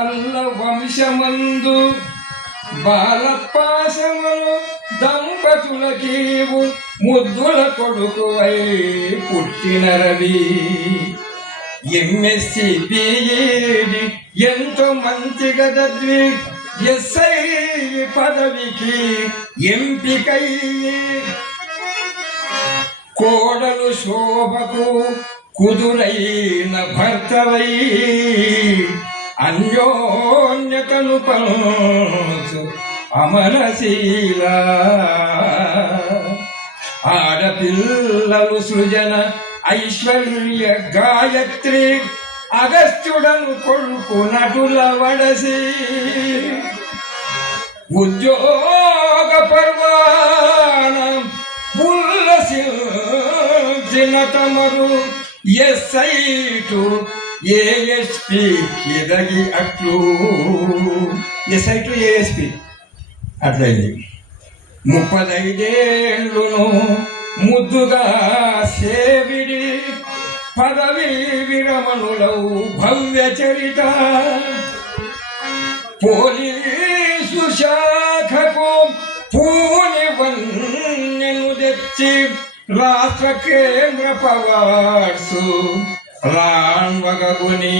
అల్ల వంశమందు బాలపాశమును దంపతులకీవు ముద్దుల కొడుకువై పుట్టిన రవి ఎంఎస్సి పిఈడి ఎంతో మంచిగా చదివి ఎస్ఐ పదవికి ఎంపికై కోడలు శోభకు కుదురైన భర్తవై అన్యోన్యతను పంచు అమరశీల ఆడపిల్లలు సృజన ఐశ్వర్య గాయత్రి అగస్త్యుడను కొడుకు నటుల వడసి ఉద్యోగ పర్వాన ఉల్లసిన తమరు ఎస్ఐ టు ఏఎస్పి కిదగి అట్లు ఎస్ఐ టు ఏఎస్పి అట్లయింది. 35 ముద్దుగా సేవిడి పదవి విరమణులవు భవ్య చరిత పోలీసు శాఖకు పూని వన్నెను తెచ్చి రాష్ట్ర కేంద్ర పవార్సు రాన్వగగుని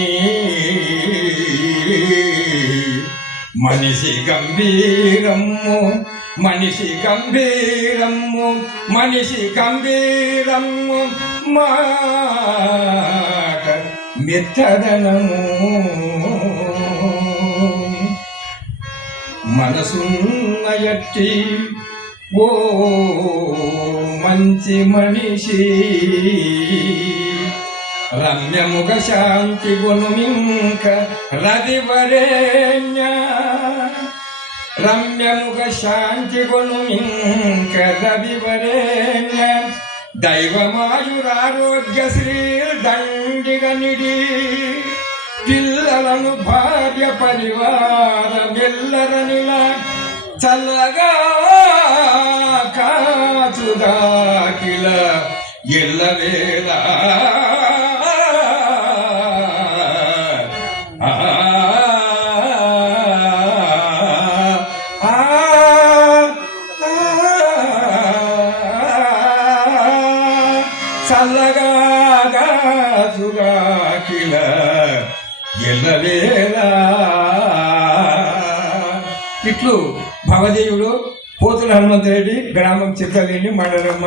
మనిషి గంభీరము మనిషి గంభీరము మనిషి గంభీరము మాట మెత్తదనము మనసున్న ఎట్టి ఓ మంచి మనిషి రమ్యముగ శాంతి గుణమింక రవివరేణ్య రమ్యముగ శాంతి గుణమింక రవివరేణ్య దైవమాయురారోగ్య శ్రీ దండిగనిడి పిల్లలను భార్య పరివారమెల్లరనిలా చల్లగా కాచుదాకిల ఎల్లవేళ చల్లగా గాజుగాకిల ఎల్లవేళ. ఇట్లు భవదేవుడు పోతుల హనుమంతరెడ్డి, గ్రామం చిత్తలేని మండలం.